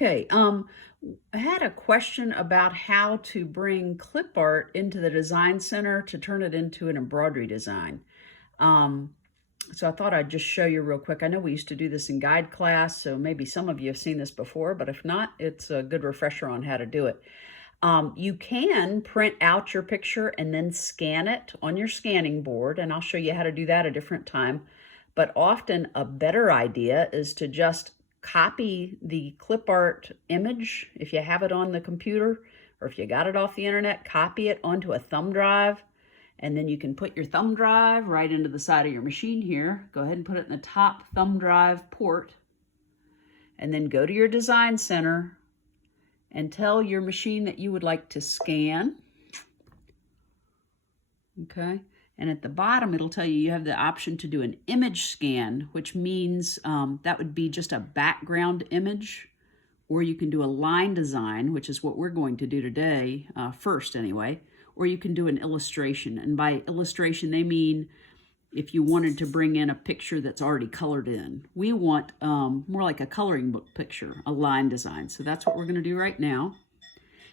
Okay, I had a question about how to bring clip art into the design center to turn it into an embroidery design. Um, so I thought I'd just show you real quick. I know we used to do this in guide class, so maybe some of you have seen this before, but if not, it's a good refresher on how to do it. You can print out your picture and then scan it on your scanning board, and I'll show you how to do that a different time. But often a better idea is to just copy the clip art image if you have it on the computer, or if you got it off the internet, copy it onto a thumb drive, and then you can put your thumb drive right into the side of your machine here. Go ahead and put it in the top thumb drive port, and then go to your design center and tell your machine that you would like to scan. Okay, and at the bottom it'll tell you have the option to do an image scan, which means that would be just a background image, or you can do a line design, which is what we're going to do today, first anyway, or you can do an illustration. And by illustration they mean if you wanted to bring in a picture that's already colored in. We want more like a coloring book picture, a line design. So that's what we're going to do right now.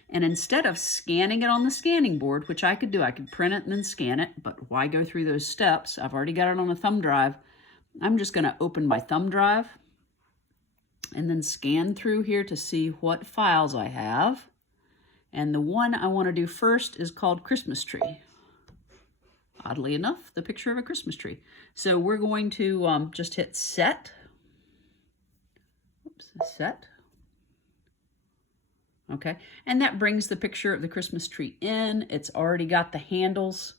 And instead of scanning it on the scanning board, which I could do, I could print it and then scan it, but why go through those steps? I've already got it on a thumb drive. I'm just going to open my thumb drive and then scan through here to see what files I have. And the one I want to do first is called Christmas Tree. Oddly enough, the picture of a Christmas tree. So we're going to just hit set. Oops, set. Okay, and that brings the picture of the Christmas tree in. It's already got the handles,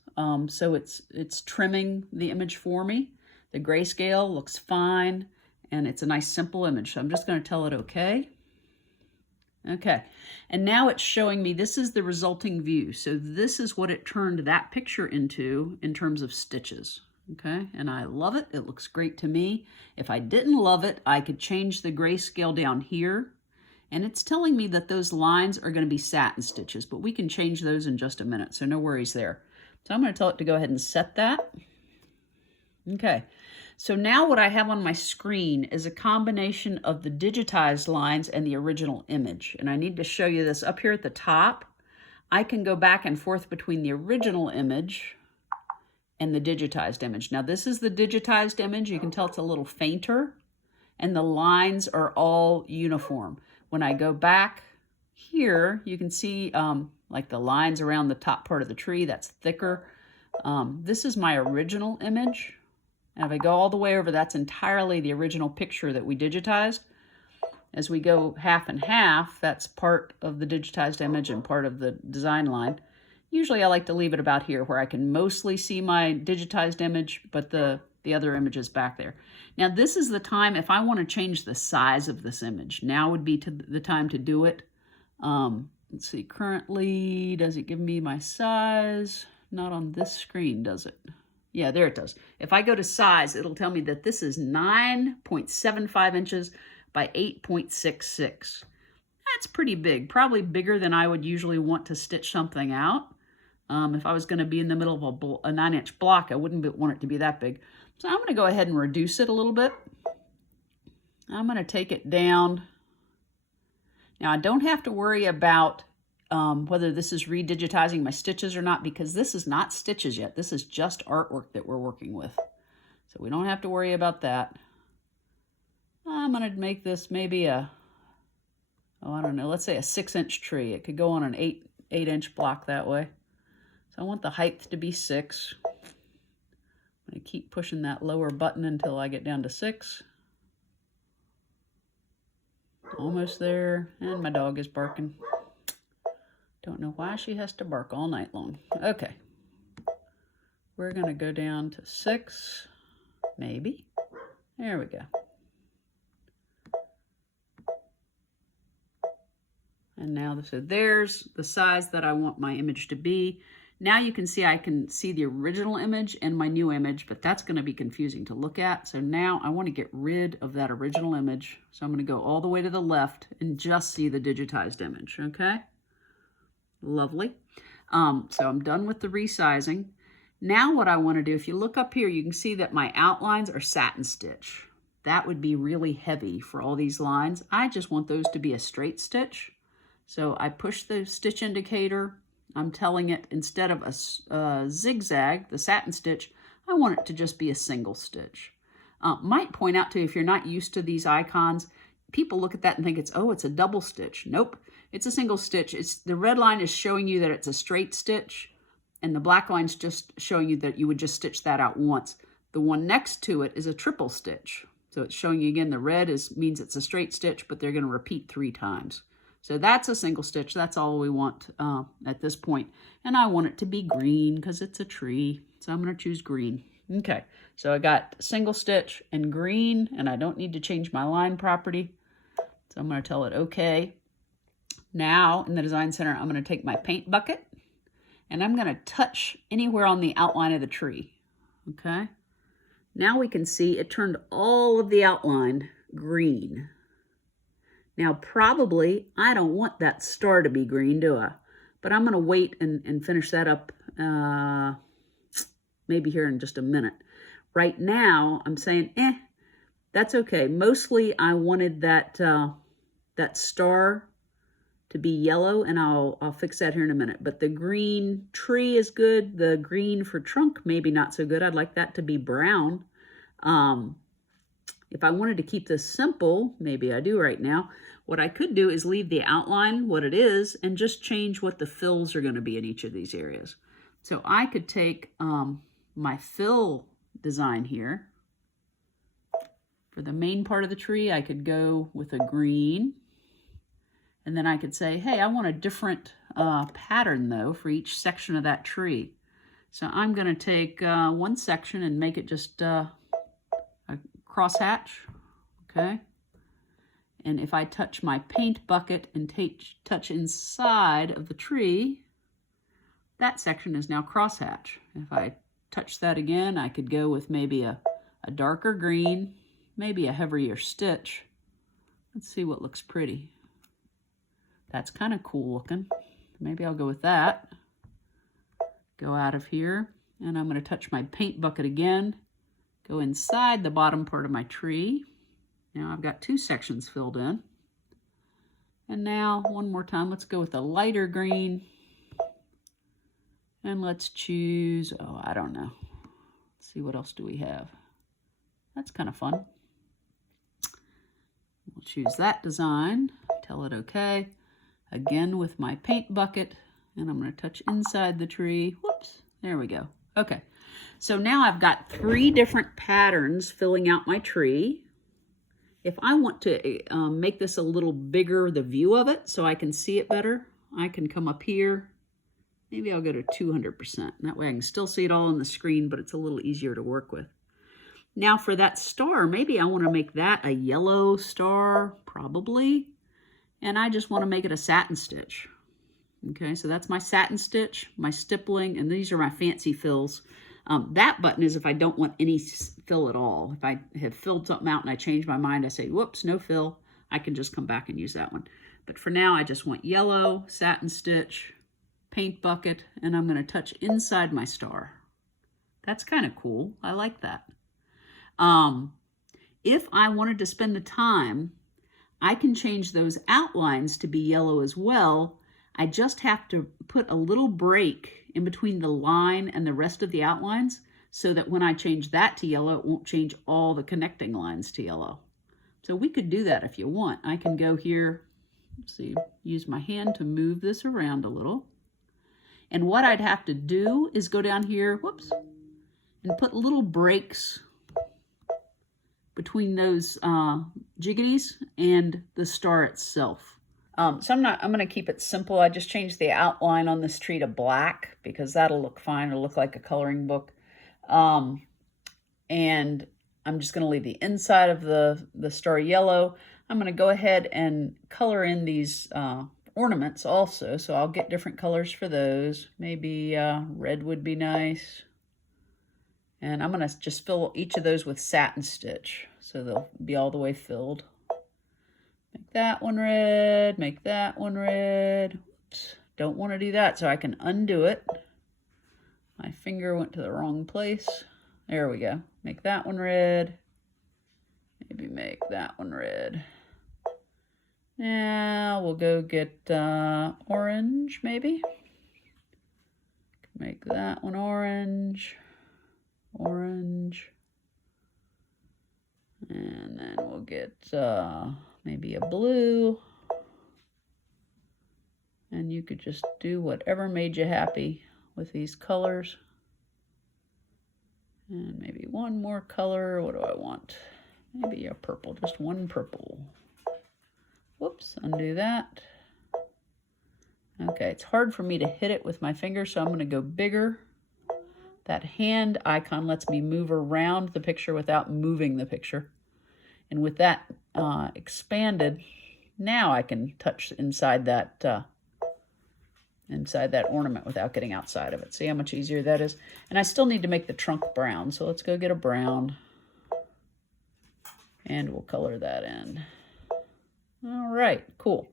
so it's trimming the image for me. The grayscale looks fine, and it's a nice simple image. So I'm just going to tell it okay. Okay, and now it's showing me this is the resulting view. So this is what it turned that picture into in terms of stitches. Okay, and I love it. It looks great to me. If I didn't love it, I could change the grayscale down here. And it's telling me that those lines are going to be satin stitches, but we can change those in just a minute, so no worries there. So I'm going to tell it to go ahead and set that. Okay, so now what I have on my screen is a combination of the digitized lines and the original image. And I need to show you this up here at the top. I can go back and forth between the original image and the digitized image. Now this is the digitized image. You can tell it's a little fainter, and the lines are all uniform. When I go back here, you can see like the lines around the top part of the tree, that's thicker. This is my original image. And if I go all the way over, that's entirely the original picture that we digitized. As we go half and half, that's part of the digitized image and part of the design line. Usually I like to leave it about here where I can mostly see my digitized image, but the other image is back there. Now this is the time if I want to change the size of this image. Now would be the time to do it. Let's see, currently, does it give me my size? Not on this screen, does it? Yeah, there it does. If I go to size, it'll tell me that this is 9.75 inches by 8.66. That's pretty big, probably bigger than I would usually want to stitch something out. If I was going to be in the middle of a 9-inch block, I wouldn't want it to be that big. So I'm going to go ahead and reduce it a little bit. I'm going to take it down. Now I don't have to worry about whether this is redigitizing my stitches or not, because this is not stitches yet. This is just artwork that we're working with. So we don't have to worry about that. I'm going to make this maybe I don't know, let's say a 6-inch tree. It could go on an 8-inch block that way. So I want the height to be 6. I'm going to keep pushing that lower button until I get down to 6. Almost there, and my dog is barking. Don't know why she has to bark all night long. Okay, we're going to go down to 6, maybe. There we go. And now, so there's the size that I want my image to be. Now you can see I can see the original image and my new image, but that's going to be confusing to look at. So now I want to get rid of that original image. So I'm going to go all the way to the left and just see the digitized image, okay? Lovely. So I'm done with the resizing. Now what I want to do, if you look up here, you can see that my outlines are satin stitch. that would be really heavy for all these lines. I just want those to be a straight stitch. So I push the stitch indicator. I'm telling it instead of a zigzag, the satin stitch, I want it to just be a single stitch. Might point out to you, if you're not used to these icons, people look at that and think it's a double stitch. Nope, it's a single stitch. The red line is showing you that it's a straight stitch, and the black line's just showing you that you would just stitch that out once. The one next to it is a triple stitch. So it's showing you again, the red means it's a straight stitch, but they're going to repeat 3 times. So that's a single stitch. That's all we want at this point. And I want it to be green because it's a tree. So I'm going to choose green. Okay, so I got single stitch and green, and I don't need to change my line property. So I'm going to tell it okay. Now in the Design Center, I'm going to take my paint bucket and I'm going to touch anywhere on the outline of the tree. Okay, now we can see it turned all of the outline green. Now, probably, I don't want that star to be green, do I? But I'm going to wait and finish that up maybe here in just a minute. Right now, I'm saying, that's okay. Mostly, I wanted that star to be yellow, and I'll fix that here in a minute. But the green tree is good. The green for trunk, maybe not so good. I'd like that to be brown. If I wanted to keep this simple, maybe I do right now, what I could do is leave the outline what it is and just change what the fills are going to be in each of these areas. So I could take my fill design here. For the main part of the tree, I could go with a green. And then I could say, hey, I want a different pattern, though, for each section of that tree. So I'm going to take one section and make it just a crosshatch, okay? And if I touch my paint bucket and touch inside of the tree, that section is now crosshatch. If I touch that again, I could go with maybe a darker green, maybe a heavier stitch. Let's see what looks pretty. That's kind of cool looking. Maybe I'll go with that. Go out of here, and I'm going to touch my paint bucket again. Go inside the bottom part of my tree. Now I've got 2 sections filled in. And now, one more time, let's go with a lighter green. And let's choose, I don't know. Let's see, what else do we have? That's kind of fun. We'll choose that design, tell it okay. Again with my paint bucket, and I'm going to touch inside the tree. Whoops, there we go. Okay, so now I've got 3 different patterns filling out my tree. If I want to make this a little bigger, the view of it, so I can see it better, I can come up here. Maybe I'll go to 200%. That way I can still see it all on the screen, but it's a little easier to work with. Now for that star, maybe I want to make that a yellow star, probably. And I just want to make it a satin stitch. Okay, so that's my satin stitch, my stippling, and these are my fancy fills. That button is if I don't want any fill at all. If I have filled something out and I change my mind, I say, whoops, no fill. I can just come back and use that one. But for now, I just want yellow, satin stitch, paint bucket, and I'm going to touch inside my star. That's kind of cool. I like that. If I wanted to spend the time, I can change those outlines to be yellow as well. I just have to put a little break in between the line and the rest of the outlines so that when I change that to yellow, it won't change all the connecting lines to yellow. So we could do that if you want. I can go here, let's see, use my hand to move this around a little. And what I'd have to do is go down here, whoops, and put little breaks between those jiggities and the star itself. So I'm going to keep it simple. I just changed the outline on this tree to black because that'll look fine. It'll look like a coloring book. And I'm just going to leave the inside of the star yellow. I'm going to go ahead and color in these ornaments also. So I'll get different colors for those. Maybe red would be nice. And I'm going to just fill each of those with satin stitch. So they'll be all the way filled. Make that one red, make that one red. Oops, don't want to do that, so I can undo it. My finger went to the wrong place. There we go. Make that one red. Maybe make that one red. Now we'll go get orange, maybe. Make that one orange, orange. And then we'll get maybe a blue. And you could just do whatever made you happy with these colors. And maybe one more color. What do I want? Maybe a purple, just one purple. Whoops, undo that. Okay, it's hard for me to hit it with my finger, so I'm going to go bigger. That hand icon lets me move around the picture without moving the picture. And with that expanded, now I can touch inside that ornament without getting outside of it. See how much easier that is? And I still need to make the trunk brown, so let's go get a brown. And we'll color that in. All right, cool.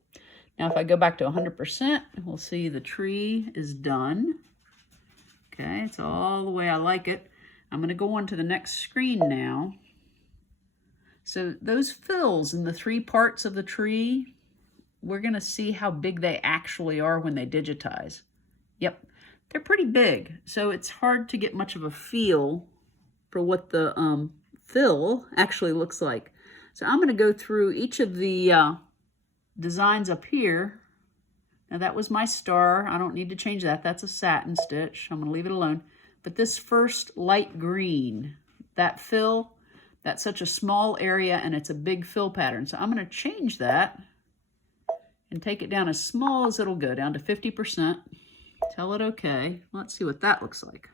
Now if I go back to 100%, we'll see the tree is done. Okay, it's all the way I like it. I'm going to go on to the next screen now. So those fills in the 3 parts of the tree, we're going to see how big they actually are when they digitize. Yep, they're pretty big, so it's hard to get much of a feel for what the fill actually looks like. So I'm going to go through each of the designs up here. Now that was my star. I don't need to change that. That's a satin stitch. I'm going to leave it alone. But this first light green, that fill, that's such a small area and it's a big fill pattern. So I'm going to change that and take it down as small as it'll go, down to 50%. Tell it okay. Let's see what that looks like.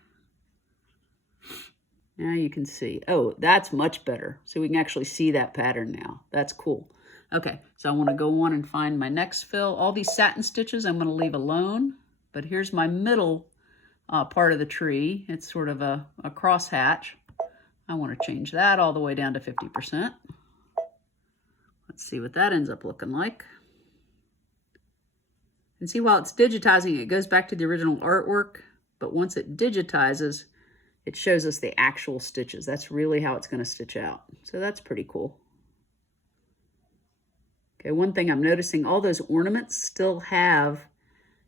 Now you can see, oh, that's much better. So we can actually see that pattern now. That's cool. Okay, so I want to go on and find my next fill. All these satin stitches I'm going to leave alone, but here's my middle part of the tree. It's sort of a cross hatch. I want to change that all the way down to 50%. Let's see what that ends up looking like. And see, while it's digitizing, it goes back to the original artwork, but once it digitizes, it shows us the actual stitches. That's really how it's going to stitch out. So that's pretty cool. Okay, one thing I'm noticing, all those ornaments still have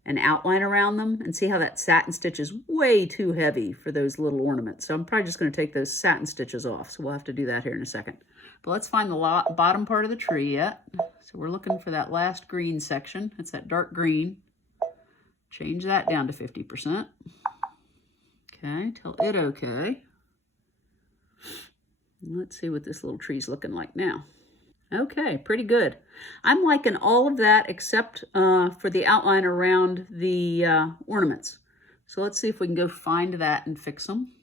an outline around them, and see how that satin stitch is way too heavy for those little ornaments. So I'm probably just going to take those satin stitches off. So we'll have to do that here in a second. But let's find the bottom part of the tree yet. So we're looking for that last green section. It's that dark green. Change that down to 50%. Okay, tell it okay. Let's see what this little tree's looking like now. Okay, pretty good. I'm liking all of that except for the outline around the ornaments. So let's see if we can go find that and fix them.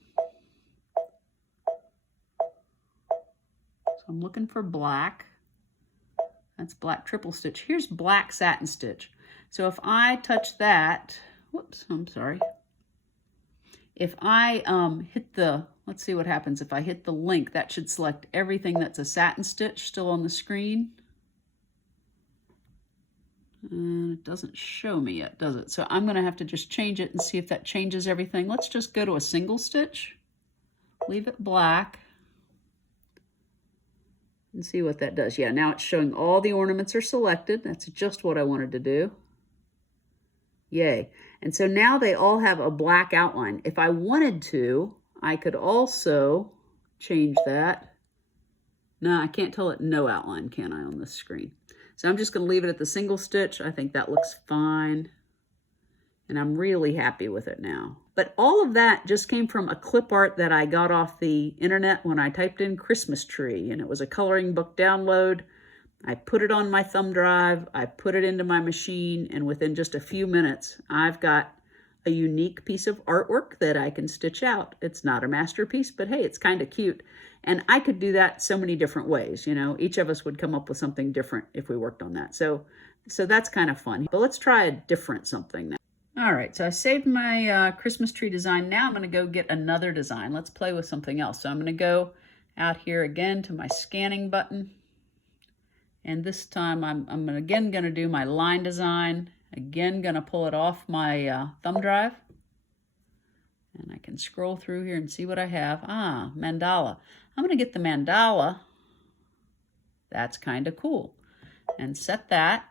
So I'm looking for black. That's black triple stitch. Here's black satin stitch. So if I touch that, whoops, I'm sorry. If I hit the, let's see what happens if I hit the link. That should select everything that's a satin stitch still on the screen. And it doesn't show me yet, does it? So I'm going to have to just change it and see if that changes everything. Let's just go to a single stitch, leave it black, and see what that does. Yeah, now it's showing all the ornaments are selected. That's just what I wanted to do. Yay. And so now they all have a black outline. If I wanted to, I could also change that. No, I can't tell it no outline, can I, on this screen? So I'm just going to leave it at the single stitch. I think that looks fine. And I'm really happy with it now. But all of that just came from a clip art that I got off the internet when I typed in Christmas tree. And it was a coloring book download. I put it on my thumb drive, I put it into my machine, and within just a few minutes, I've got a unique piece of artwork that I can stitch out. It's not a masterpiece, but hey, it's kind of cute. And I could do that so many different ways. You know, each of us would come up with something different if we worked on that. So that's kind of fun. But let's try a different something now. All right, so I saved my Christmas tree design. Now I'm going to go get another design. Let's play with something else. So I'm going to go out here again to my scanning button. And this time I'm again going to do my line design. Again, going to pull it off my thumb drive. And I can scroll through here and see what I have. Ah, mandala. I'm going to get the mandala. That's kind of cool. And set that.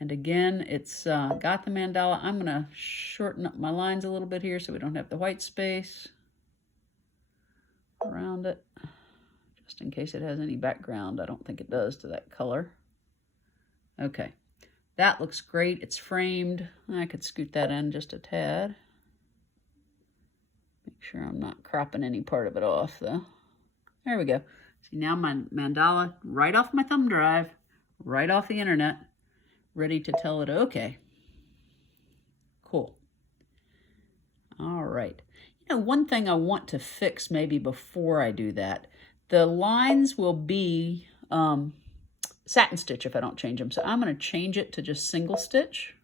And again, it's got the mandala. I'm going to shorten up my lines a little bit here so we don't have the white space around it, just in case it has any background. I don't think it does to that color. Okay, that looks great. It's framed. I could scoot that in just a tad. Make sure I'm not cropping any part of it off, though. There we go. See, now my mandala right off my thumb drive, right off the internet, ready to tell it okay. Cool. All right. You know, one thing I want to fix maybe before I do that, the lines will be satin stitch if I don't change them. So I'm going to change it to just single stitch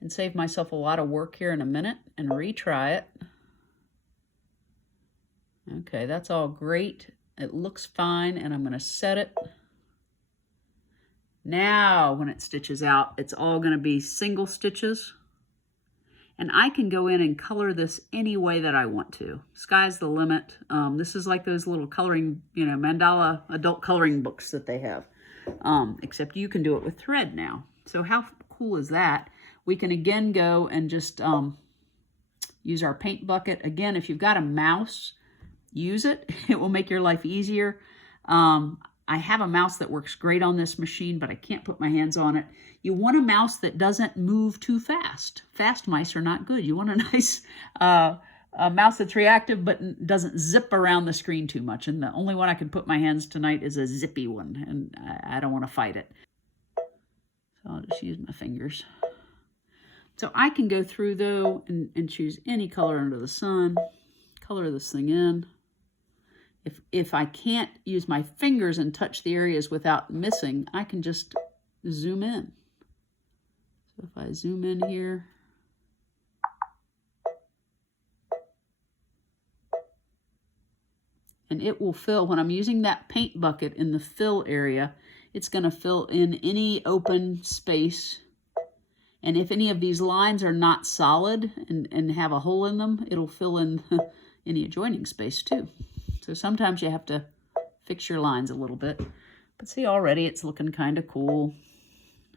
and save myself a lot of work here in a minute and retry it. Okay, that's all great. It looks fine, and I'm going to set it. Now, when it stitches out, it's all going to be single stitches. And I can go in and color this any way that I want to. Sky's the limit. This is like those little coloring, you know, mandala adult coloring books that they have. Except you can do it with thread now. So how cool is that? We can again go and just use our paint bucket. Again, if you've got a mouse, use it. It will make your life easier. I have a mouse that works great on this machine, but I can't put my hands on it. You want a mouse that doesn't move too fast. Fast mice are not good. You want a nice a mouse that's reactive but doesn't zip around the screen too much. And the only one I can put my hands tonight is a zippy one, and I don't want to fight it. So I'll just use my fingers. So I can go through, though, and choose any color under the sun, color this thing in. If I can't use my fingers and touch the areas without missing, I can just zoom in. So if I zoom in here, and it will fill, when I'm using that paint bucket in the fill area, it's going to fill in any open space. And if any of these lines are not solid and have a hole in them, it'll fill in any adjoining space too. So sometimes you have to fix your lines a little bit. But see, already it's looking kind of cool.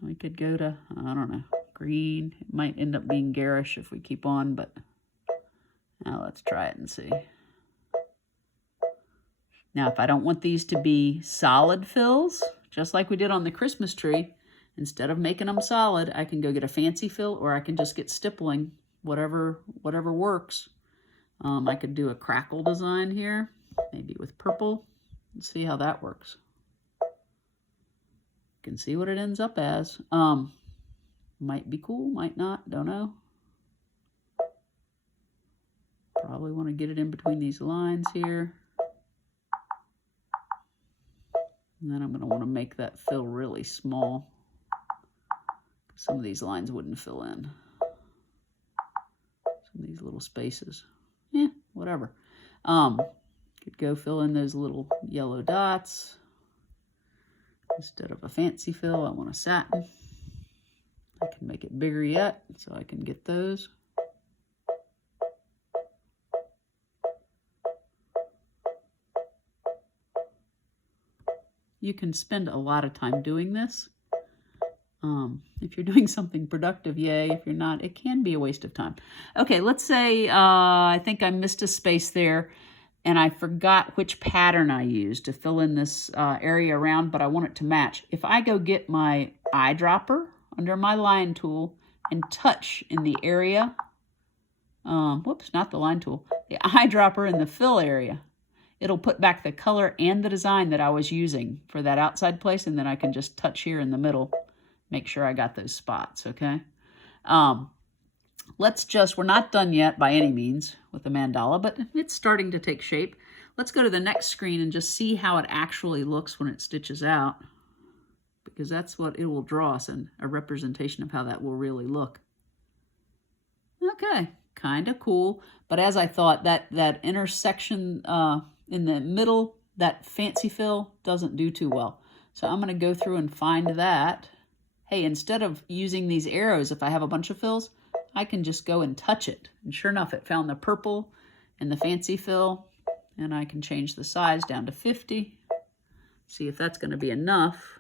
We could go to, I don't know, green. It might end up being garish if we keep on, but now let's try it and see. Now, if I don't want these to be solid fills, just like we did on the Christmas tree, instead of making them solid, I can go get a fancy fill, or I can just get stippling, whatever works. I could do a crackle design here, maybe with purple. Let's see how that works. You can see what it ends up as. Might be cool, might not, don't know. Probably want to get it in between these lines here. And then I'm going to want to make that fill really small. Some of these lines wouldn't fill in. Some of these little spaces. Yeah, whatever. Could go fill in those little yellow dots. Instead of a fancy fill, I want a satin. I can make it bigger yet, so I can get those. You can spend a lot of time doing this. If you're doing something productive, yay. If you're not, it can be a waste of time. Okay, let's say I think I missed a space there, and I forgot which pattern I used to fill in this area around, but I want it to match. If I go get my eyedropper under my line tool and touch in the area, whoops, not the line tool, the eyedropper in the fill area, it'll put back the color and the design that I was using for that outside place, and then I can just touch here in the middle, make sure I got those spots, okay? We're not done yet by any means with the mandala, but it's starting to take shape. Let's go to the next screen and just see how it actually looks when it stitches out, because that's what it will draw us, and a representation of how that will really look. Okay, kind of cool, but as I thought, that intersection in the middle, that fancy fill, doesn't do too well. So I'm going to go through and find that. Hey, instead of using these arrows, if I have a bunch of fills, I can just go and touch it. And sure enough, it found the purple and the fancy fill. And I can change the size down to 50. See if that's going to be enough.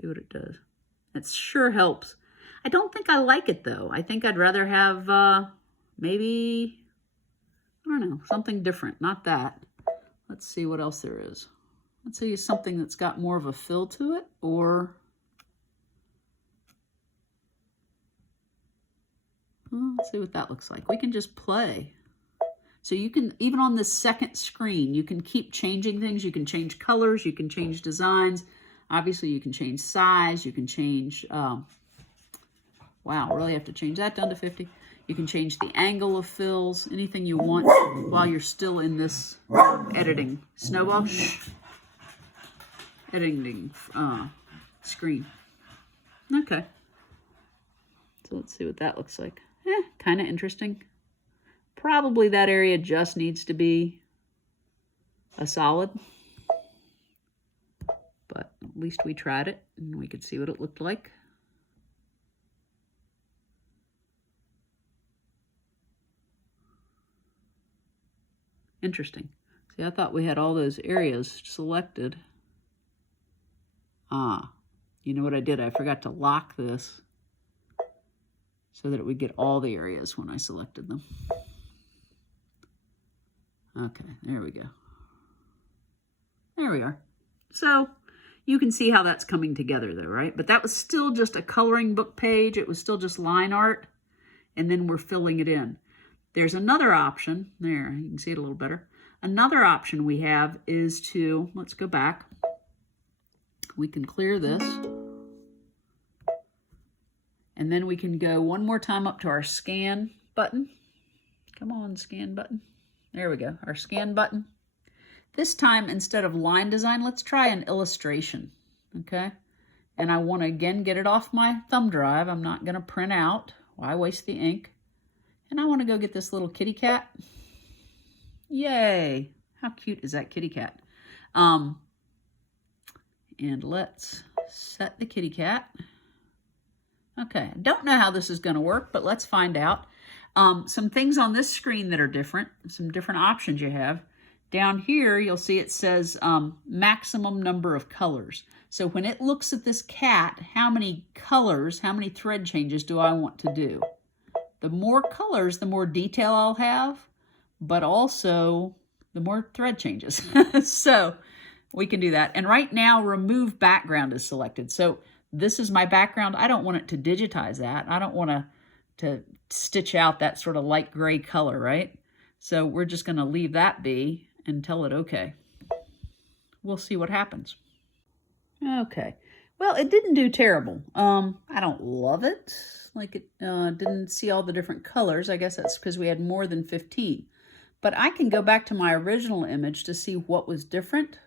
See what it does. It sure helps. I don't think I like it though. I think I'd rather have maybe, I don't know, something different. Not that. Let's see what else there is. Let's see something that's got more of a fill to it, or let's see what that looks like. We can just play. So you can, even on this second screen, you can keep changing things. You can change colors, you can change designs. Obviously, you can change size, you can change, wow, really have to change that down to 50. You can change the angle of fills, anything you want while you're still in this editing. Snowball, shh. Editing screen. Okay. So let's see what that looks like. Kind of interesting. Probably that area just needs to be a solid. But at least we tried it and we could see what it looked like. Interesting. See, I thought we had all those areas selected. You know what I did? I forgot to lock this so that it would get all the areas when I selected them. Okay, there we go. There we are. So you can see how that's coming together though, right? But that was still just a coloring book page. It was still just line art, and then we're filling it in. There's another option. There, you can see it a little better. Another option we have is to, let's go back. We can clear this. And then we can go one more time up to our scan button. Come on, scan button. There we go, our scan button. This time, instead of line design, let's try an illustration, okay? And I want to, again, get it off my thumb drive. I'm not going to print out. Why waste the ink? And I want to go get this little kitty cat. Yay! How cute is that kitty cat? And let's set the kitty cat. Okay, I don't know how this is going to work, but let's find out. Some things on this screen that are different, some different options you have. Down here, you'll see it says maximum number of colors. So when it looks at this cat, how many colors, how many thread changes do I want to do? The more colors, the more detail I'll have, but also the more thread changes. So we can do that. And right now, remove background is selected. So this is my background. I don't want it to digitize that. I don't want to stitch out that sort of light gray color, right? So we're just going to leave that be and tell it okay. We'll see what happens. Okay. Well, it didn't do terrible. I don't love it. Like it didn't see all the different colors. I guess that's because we had more than 15. But I can go back to my original image to see what was different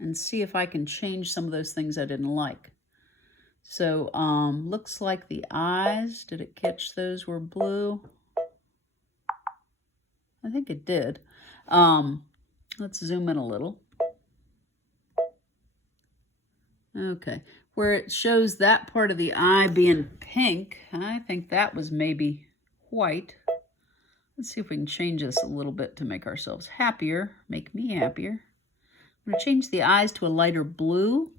and see if I can change some of those things I didn't like. So looks like the eyes, did it catch those were blue? I think it did. Let's zoom in a little. Okay, where it shows that part of the eye being pink, I think that was maybe white. Let's see if we can change this a little bit to make ourselves happier, make me happier. I'm going to change the eyes to a lighter blue.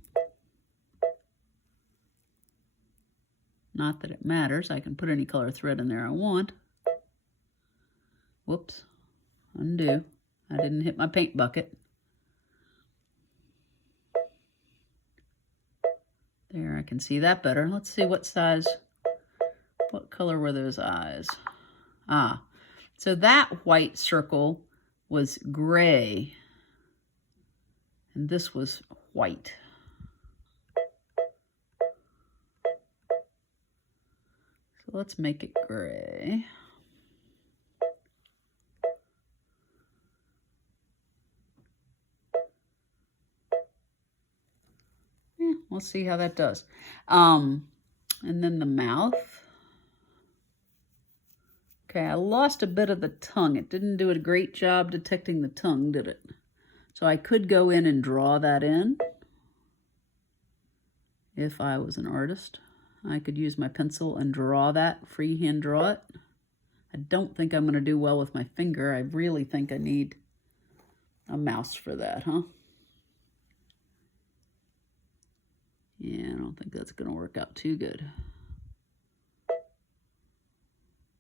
Not that it matters. I can put any color thread in there I want. Whoops. Undo. I didn't hit my paint bucket. There, I can see that better. Let's see what size, what color were those eyes? So that white circle was gray, and this was white. So let's make it gray. Yeah, we'll see how that does. And then the mouth. Okay, I lost a bit of the tongue. It didn't do a great job detecting the tongue, did it? So I could go in and draw that in if I was an artist. I could use my pencil and draw that, freehand draw it. I don't think I'm going to do well with my finger. I really think I need a mouse for that, huh? Yeah, I don't think that's going to work out too good.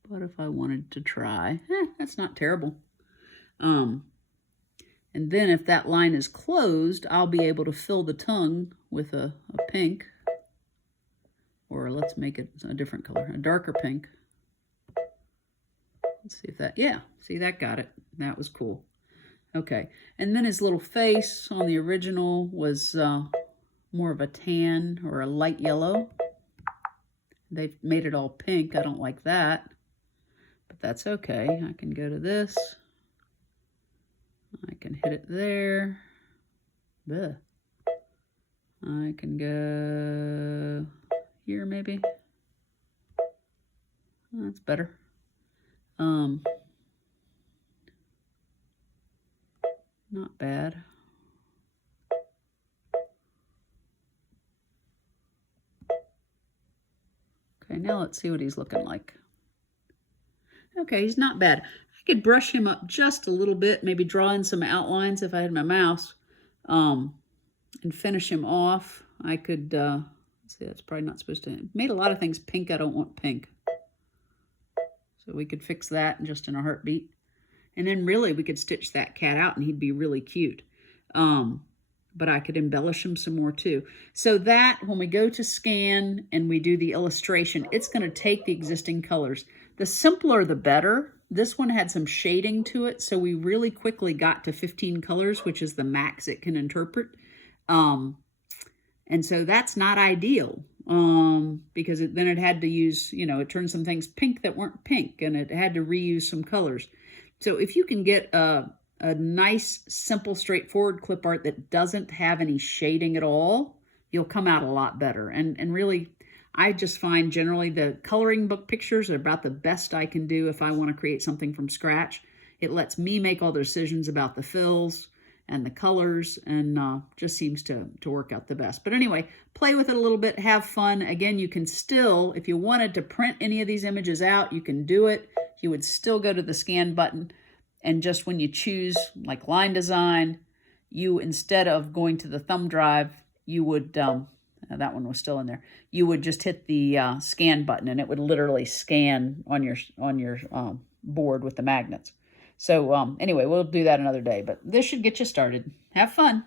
But if I wanted to try, that's not terrible. And then if that line is closed, I'll be able to fill the tongue with a pink. Or let's make it a different color, a darker pink. Let's see if that, yeah, see, that got it. That was cool. Okay, and then his little face on the original was more of a tan or a light yellow. They've made it all pink. I don't like that, but that's okay. I can go to this. I can hit it there. Blech. I can go here maybe. That's better. Not bad. Okay, now let's see what he's looking like. Okay, he's not bad. I could brush him up just a little bit, maybe draw in some outlines if I had my mouse, and finish him off. I could, let's see, that's probably not supposed to, made a lot of things pink. I don't want pink. So we could fix that just in a heartbeat. And then really we could stitch that cat out and he'd be really cute. But I could embellish him some more too. So that when we go to scan and we do the illustration, it's going to take the existing colors. The simpler the better. This one had some shading to it, so we really quickly got to 15 colors, which is the max it can interpret. And so that's not ideal. Because then it had to use, you know, it turned some things pink that weren't pink, and it had to reuse some colors. So if you can get a nice, simple, straightforward clip art that doesn't have any shading at all, you'll come out a lot better. And really, I just find generally the coloring book pictures are about the best I can do if I want to create something from scratch. It lets me make all the decisions about the fills and the colors, and just seems to work out the best. But anyway, play with it a little bit, have fun. Again, you can still, if you wanted to print any of these images out, you can do it. You would still go to the scan button, and just when you choose like line design, you, instead of going to the thumb drive, you would, that one was still in there, you would just hit the scan button, and it would literally scan on your board with the magnets. So anyway, we'll do that another day, but this should get you started. Have fun.